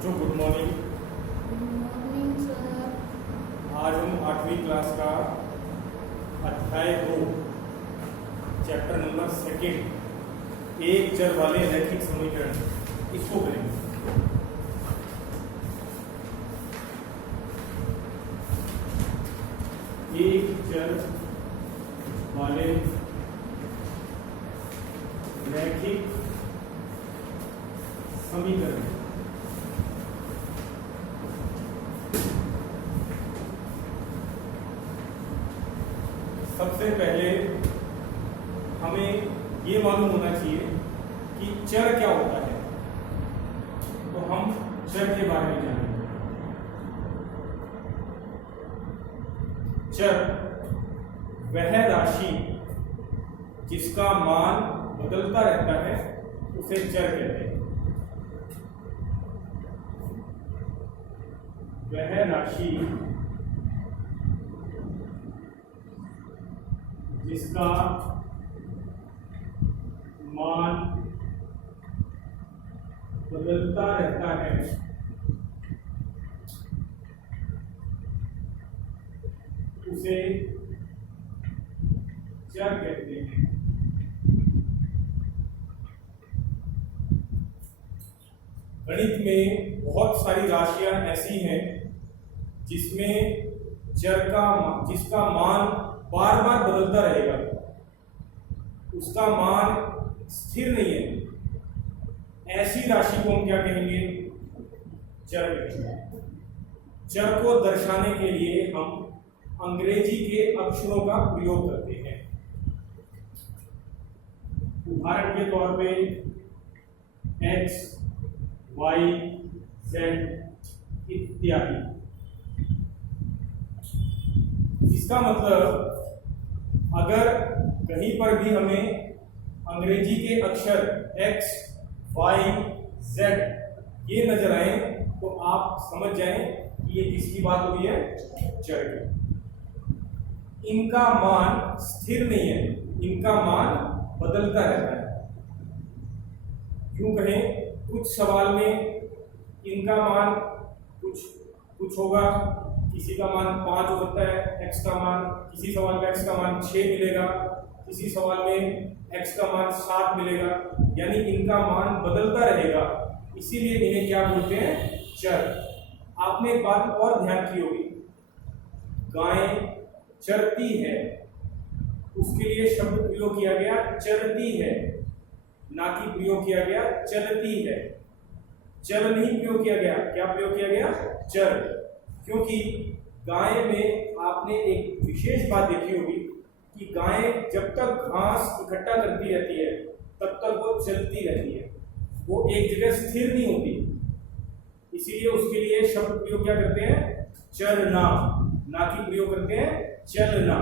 बच्चों good morning. Morning sir. आज हम 8वीं क्लास का अध्याय 2 चैप्टर नंबर 2 एक चर वाले रैखिक समीकरण इसको करेंगे। एक चर वाले रैखिक समीकरण। सबसे पहले हमें ये मालूम होना चाहिए कि चर क्या होता है, तो हम चर के बारे में जानेंगे। चर वह राशि जिसका मान बदलता रहता है उसे चर कहते हैं। वह राशि जिसका मान बदलता रहता है उसे चर कहते हैं। गणित में बहुत सारी राशियां ऐसी हैं जिसमें जिसका मान बार बार बदलता रहेगा, उसका मान स्थिर नहीं है। ऐसी राशि को हम क्या कहेंगे? चर कहेंगे। चर को दर्शाने के लिए हम अंग्रेजी के अक्षरों का प्रयोग करते हैं। उदाहरण के तौर पे x, y, z इत्यादि। इसका मतलब अगर कहीं पर भी हमें अंग्रेजी के अक्षर x, y, z ये नजर आए तो आप समझ जाएं कि ये किसकी बात हो रही है? चर की। इनका मान स्थिर नहीं है, इनका मान बदलता रहता है। यूं कहें, कुछ सवाल में इनका मान कुछ होगा, किसी का मान 5 हो सकता है, x का मान, किसी सवाल में x का मान 6 मिलेगा, किसी सवाल में x का मान 7 मिलेगा। यानी इनका मान बदलता रहेगा, इसीलिए इन्हें क्या बोलते हैं? चर। आपने एक बात और ध्यान की होगी, गाय चरती है, उसके लिए शब्द प्रयोग किया गया चरती है, ना कि प्रयोग किया गया चलती है। चर नहीं प्रयोग किया गया, क्या प्रयोग किया गया? चर। क्योंकि गाय में आपने एक विशेष बात देखी होगी कि गाय जब तक घास इकट्ठा करती रहती है तब तक वो चलती रहती है, वो एक जगह स्थिर नहीं होती। इसीलिए उसके लिए शब्द प्रयोग क्या करते हैं? चरना, ना कि प्रयोग करते हैं चलना।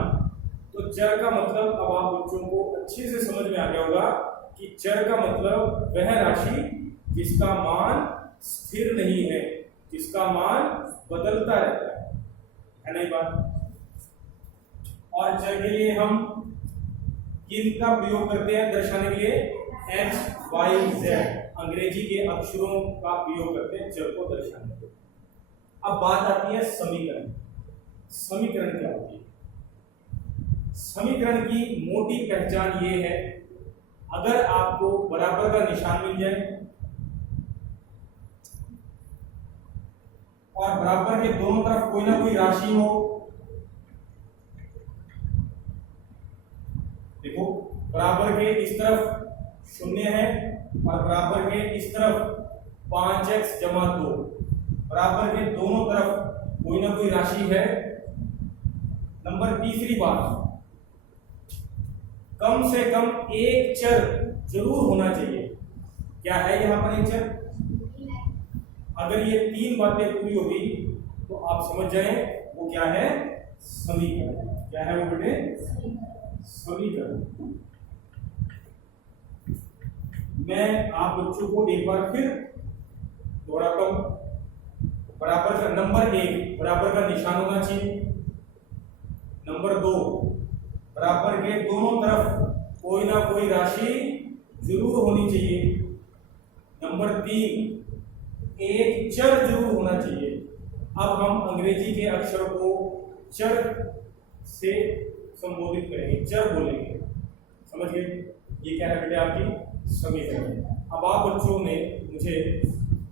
तो चर का मतलब अब आप बच्चों को अच्छे से समझ में आ गया होगा कि चर का मतलब वह राशि जिसका मान स्थिर नहीं है, जिसका मान बदलता रहता है नहीं बात? और चर के लिए हम किनका प्रयोग करते हैं दर्शाने के लिए? x, y, z अंग्रेजी के अक्षरों का प्रयोग करते हैं चर को दर्शाने के लिए। अब बात आती है समीकरण। समीकरण क्या होती है? समीकरण की मोटी पहचान ये है, अगर आपको बराबर का निशान मिल जाए और बराबर के दोनों तरफ कोई ना कोई राशि हो, देखो बराबर के इस तरफ 0 है और बराबर के इस तरफ 5x जमा 2, बराबर के दोनों तरफ कोई ना कोई राशि है। नंबर तीसरी बात, कम से कम एक चर जरूर होना चाहिए। क्या है यहां पर एक चर? अगर ये 3 बातें पूरी होगी तो आप समझ जाएं वो क्या है? समीकरण। क्या है वो बेटे? समीकरण। मैं आप बच्चों को एक बार फिर दोहराता हूं। बराबर का नंबर 1 बराबर का निशान होना चाहिए। नंबर 2 बराबर के दोनों तरफ कोई ना कोई राशि जरूर होनी चाहिए। नंबर 3 एक चर जरूर होना चाहिए। अब हम अंग्रेजी के अक्षर को चर से संबोधित करेंगे, चर बोलेंगे, समझ गए? ये क्या है बेटे? आपकी समीकरण। अब आप बच्चों ने मुझे,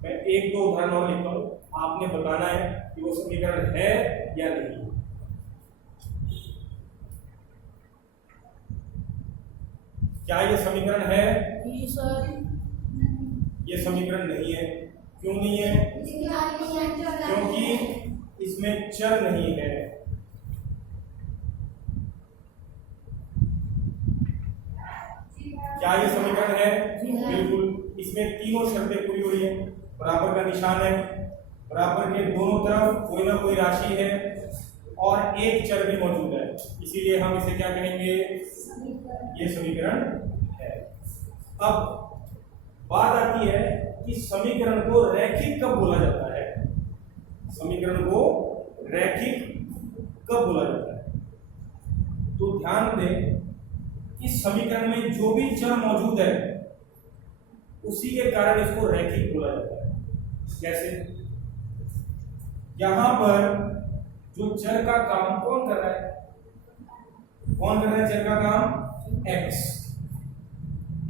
मैं एक दो उदाहरण और लिखता हूँ, आपने बताना है कि वो समीकरण है या नहीं। क्या ये समीकरण है? जी सर। ये समीकरण नहीं है। क्यों नहीं है? क्योंकि इसमें चर नहीं है। क्या ये समीकरण है? बिल्कुल। इसमें तीनों शर्तें पूरी हो रही है। बराबर का निशान है, बराबर के दोनों तरफ कोई ना कोई राशि है और एक चर भी मौजूद है, इसीलिए हम इसे क्या कहेंगे? ये समीकरण है। अब बात आती है कि समीकरण को रैखिक कब बोला जाता है? समीकरण को रैखिक कब बोला जाता है? तो ध्यान दें, इस समीकरण में जो भी चर मौजूद है उसी के कारण इसको रैखिक बोला जाता है। कैसे? यहां पर जो चर का काम कौन कर रहा है? कौन कर रहा है चर का काम? x।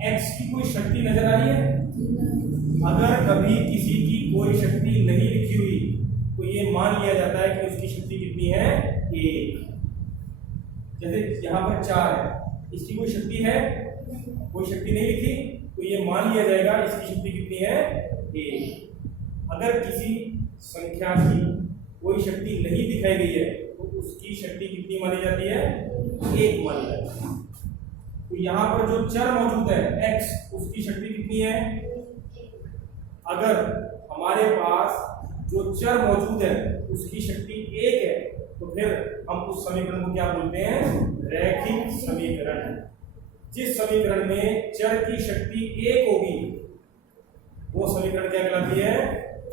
x की कोई शक्ति नजर आ रही है? अगर कभी किसी की कोई शक्ति नहीं लिखी हुई तो ये मान लिया जाता है कि उसकी शक्ति कितनी है? 1। जैसे यहां पर 4 है, इसकी कोई शक्ति है? कोई शक्ति नहीं लिखी तो ये मान लिया जाएगा इसकी शक्ति कितनी है? 1। अगर किसी संख्या की कोई शक्ति नहीं दिखाई गई है तो उसकी शक्ति कितनी मानी जाती है? 1 मानी जाती है। तो यहाँ पर जो चर मौजूद है x, उसकी शक्ति कितनी है? अगर हमारे पास जो चर मौजूद है उसकी शक्ति 1 है तो फिर हम उस समीकरण को क्या बोलते हैं? रैखिक समीकरण। जिस समीकरण में चर की शक्ति 1 होगी वो समीकरण क्या कहलाती है?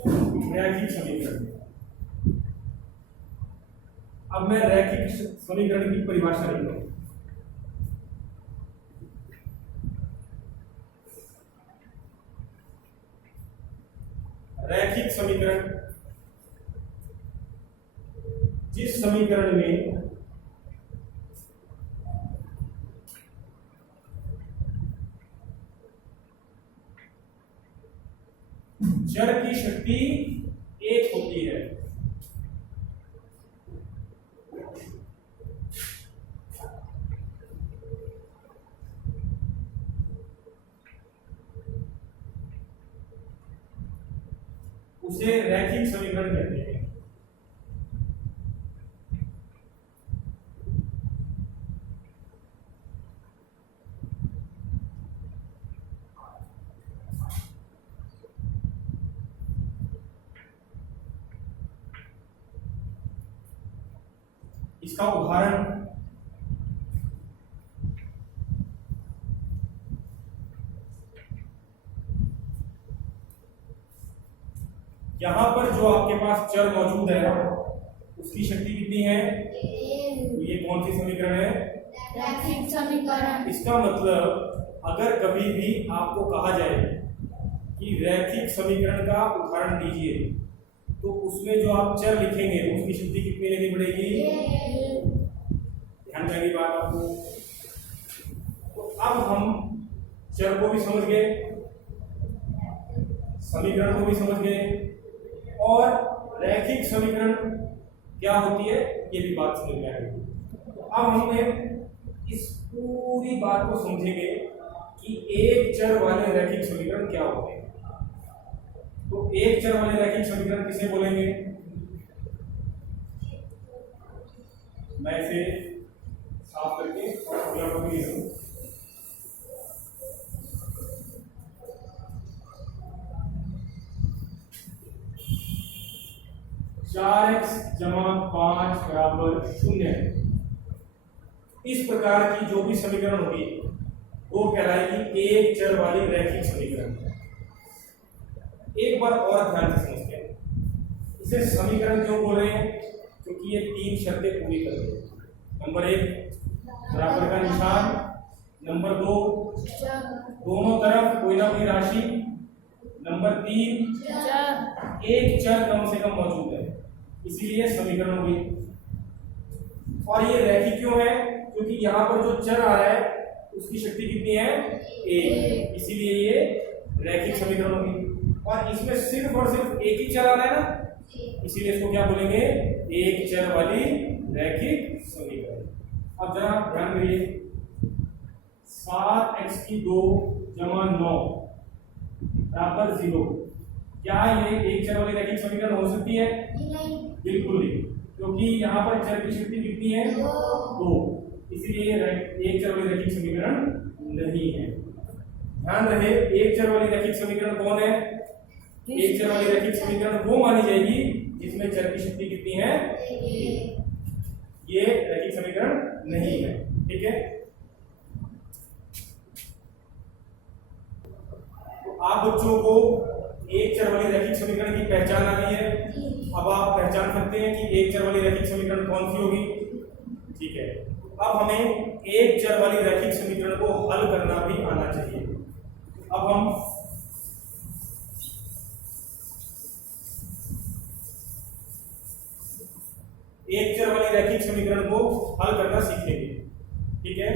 रैखिक समीकरण। अब मैं रैखिक समीकरण की परिभाषा लिखूंगा। रैखिक समीकरण, जिस समीकरण में चर की शक्ति 1 होती है, उसे रैखिक समीकरण कहते हैं। इसका उदाहरण यहां पर जो आपके पास चर मौजूद है उसकी शक्ति कितनी है? तो ये कौन सी समीकरण है? रैखिक समीकरण। इसका मतलब अगर कभी भी आपको कहा जाए कि रैखिक समीकरण का उदाहरण दीजिए तो उसमें जो आप चर लिखेंगे उसकी शक्ति कितनी लेनी पड़ेगी? ध्यान देंगे बात आपको। तो अब हम चर को भी समझ गए, समीकरण को भी समझ गए और रैखिक समीकरण क्या होती है ये भी बात समझ में आएगी। तो अब हमने इस पूरी बात को समझेंगे कि एक चर वाले रैखिक समीकरण क्या होते हैं। तो एक चर वाले रैखिक समीकरण किसे बोलेंगे? मैं इसे साफ करके अगला को भी लिखूं। चार एक्स जमा 5 बराबर 0। इस प्रकार की जो भी समीकरण होगी वो कहलाएगी एक चर वाली रैखिक समीकरण। एक बार और ध्यान से समझते हैं, इसे समीकरण क्यों बोल रहे हैं? क्योंकि ये 3 शर्तें पूरी कर रही है। नंबर 1 बराबर का निशान, नंबर 2 दोनों तरफ कोई ना कोई राशि, नंबर 3 चर एक चर कम से कम मौजूद है, इसीलिए समीकरण हो गई। और ये रैखिक क्यों है? क्योंकि यहाँ पर जो चर आ रहा है उसकी शक्ति कितनी है? 1, इसीलिए ये रैखिक समीकरण होगी। और इसमें सिर्फ और सिर्फ एक ही चर आ रहा है ना, इसीलिए इसको क्या बोलेंगे? एक चर वाली रैखिक समीकरण। अब जरा ध्यान करिए, 7x2 = 9 बराबर 0, क्या ये एक चर वाली रैखिक समीकरण हो सकती है? नहीं बिल्कुल नहीं, क्योंकि यहाँ पर चर की शक्ति कितनी है? 2, इसीलिए एक चर वाली रैखिक समीकरण नहीं है। ध्यान रहे, एक चर वाली रैखिक समीकरण कौन है? एक चर वाली रैखिक समीकरण वो मानी जाएगी जिसमें चर की शक्ति कितनी है? ये रैखिक समीकरण नहीं है। ठीक है, तो आप बच्चों को एक चर वाली रैखिक समीकरण की पहचान आ गई है। अब आप पहचान सकते हैं कि एक चर वाली रैखिक समीकरण कौन सी होगी। ठीक है, अब हमें एक चर वाली रैखिक समीकरण को हल करना भी आना चाहिए। अब हम एक चर वाली रैखिक समीकरण को हल करना सीखेंगे। ठीक है,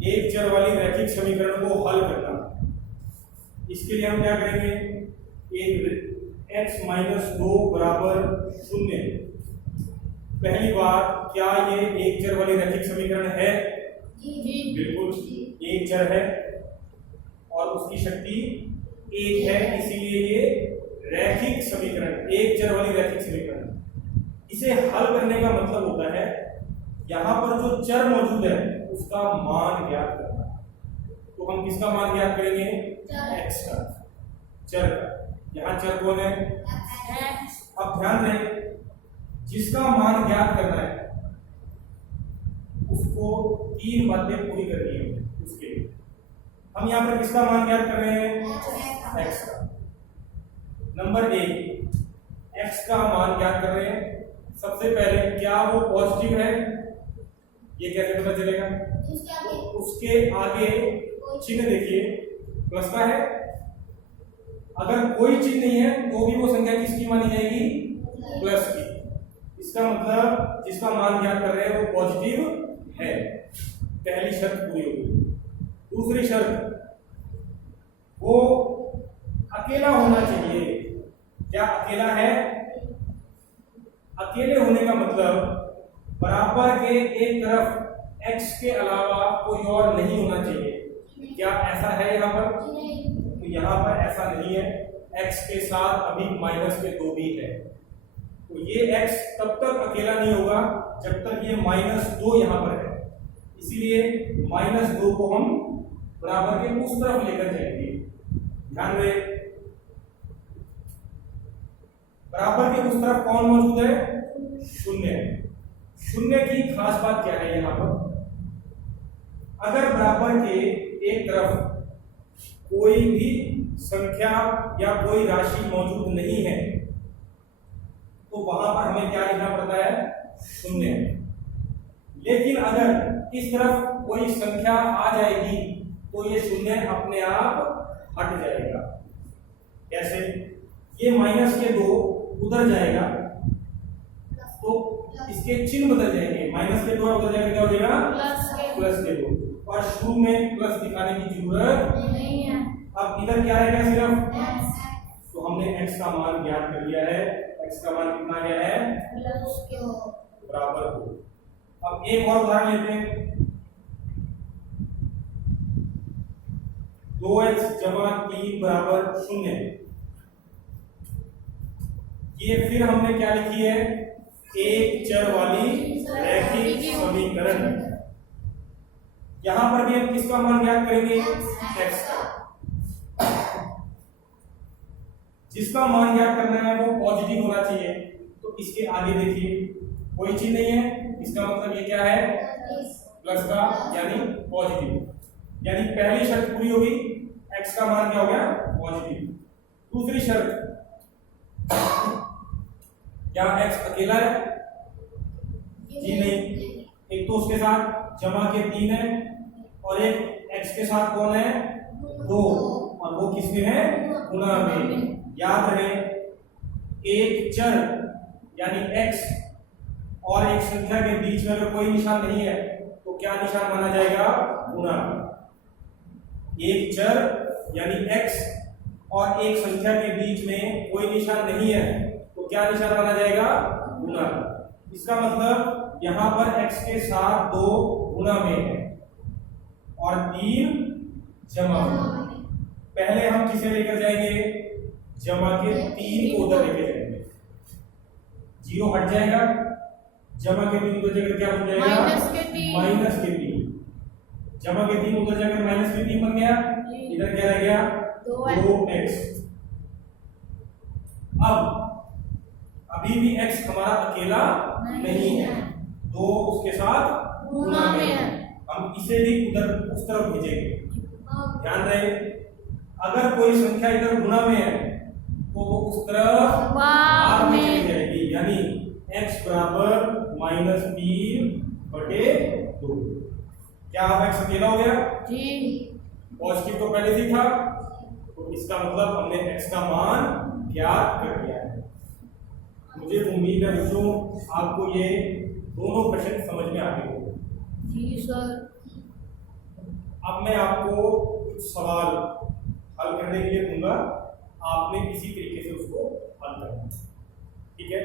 एक चर वाली रैखिक समीकरण को हल करना, इसके लिए हम क्या करेंगे? एक x - 2 = 0। पहली बात, क्या ये एक चर वाली रैखिक समीकरण है? बिल्कुल, एक चर है और उसकी शक्ति 1 है, इसीलिए ये रैखिक समीकरण, एक चर वाली रैखिक समीकरण। इसे हल करने का मतलब होता है यहां पर जो चर मौजूद है उसका मान ज्ञात करना। तो हम किसका मान ज्ञात करेंगे? x का, चर का। यहाँ चर कौन है? अब ध्यान दें, जिसका मान ज्ञात करना है उसको 3 बातें पूरी करनी है। उसके लिए हम यहाँ पर किसका मान ज्ञात कर रहे हैं? x का। नंबर 1, x का मान ज्ञात कर रहे हैं। सबसे पहले, क्या वो पॉजिटिव है? ये कैसे पता चलेगा? उसके आगे चिन्ह देखिए, प्लस का है। अगर कोई चिन्ह नहीं है तो भी वो संख्या किसकी मानी जाएगी? प्लस की। इसका मतलब जिसका मान ज्ञात कर रहे हैं वो पॉजिटिव है। पहली शर्त पूरी होगी। दूसरी शर्त, वो अकेला होना चाहिए। क्या अकेला है? अकेले होने का मतलब बराबर के एक तरफ x के अलावा कोई और नहीं होना चाहिए। क्या ऐसा है यहाँ पर? तो यहाँ पर ऐसा नहीं है, x के साथ अभी -2 भी है। तो ये x तब तक अकेला नहीं होगा जब तक ये -2 यहाँ पर है, इसीलिए -2 को हम बराबर के उस तरफ लेकर जाएंगे। ध्यान रहे, बराबर के उस तरफ कौन मौजूद है? 0। 0 की खास बात क्या है? यहाँ पर अगर बराबर के एक तरफ कोई भी संख्या या कोई राशि मौजूद नहीं है तो वहां पर हमें क्या लिखना पड़ता है? 0। लेकिन अगर इस तरफ कोई संख्या आ जाएगी तो ये 0 अपने आप हट जाएगा। कैसे? ये -2 उधर जाएगा तो इसके चिन्ह बदल जाएंगे। -2 उधर जाएगा, क्या हो जाएगा? +2। और शुरू में प्लस दिखाने की जरूरत नहीं है। अब इधर क्या रहेगा? सिर्फ। तो हमने x का मान ज्ञात कर लिया है। x का मान कितना गया है? बराबर 2। अब एक और उदाहरण लेते हैं। 2x = 3 = 0। ये फिर हमने क्या लिखी है? एक चर वाली रैखिक समीकरण। यहां पर भी हम किसका मान ज्ञात करेंगे? x का। जिसका मान ज्ञात करना है वो पॉजिटिव होना चाहिए। तो इसके आगे देखिए कोई चीज नहीं है, इसका मतलब ये क्या है, प्लस का यानी पॉजिटिव, यानी पहली शर्त पूरी होगी, x का मान क्या हो गया, पॉजिटिव। दूसरी शर्त, क्या x अकेला है, जी नहीं, एक तो उसके साथ जमा के 3 है और एक x के साथ कौन है, 2, और वो किसमें है, गुणा में। याद रहे एक चर यानी x और एक संख्या के बीच में अगर कोई निशान नहीं है तो क्या निशान माना जाएगा, गुणा। एक चर यानी x और एक संख्या के बीच में कोई निशान नहीं है तो क्या निशान माना जाएगा, गुणा। इसका मतलब यहां पर x के साथ 2 गुणा में है और 3 जमा में। पहले हम किसे लेकर जाएंगे, जमा के 3 को उधर लेके जाएंगे, 0 हट जाएगा, जमा के 3 उधर जाकर क्या बन जाएगा, माइनस के 3, जमा के 3 उधर जाकर माइनस के 3 बन गया, इधर क्या रह गया, 2x। अब अभी भी x हमारा अकेला नहीं है, 2 उसके साथ गुणा में है, हम इसे भी उधर उस तरफ भेजेंगे। ध्यान रहे अगर कोई संख्या इधर गुणा में है तो वो उस तरफ भाग में चली जाएगी, यानी x बराबर -3/2। क्या अब x अकेला हो गया जी, पॉजिटिव तो पहले ही था, तो इसका मतलब हमने x का मान ज्ञात कर दिया है। मुझे उम्मीद है बच्चों आपको ये दोनों प्रश्न समझ में आ गए होंगे। जी सर। अब मैं आपको कुछ सवाल हल करने के लिए दूंगा, आपने इसी तरीके से उसको हल करना, ठीक है।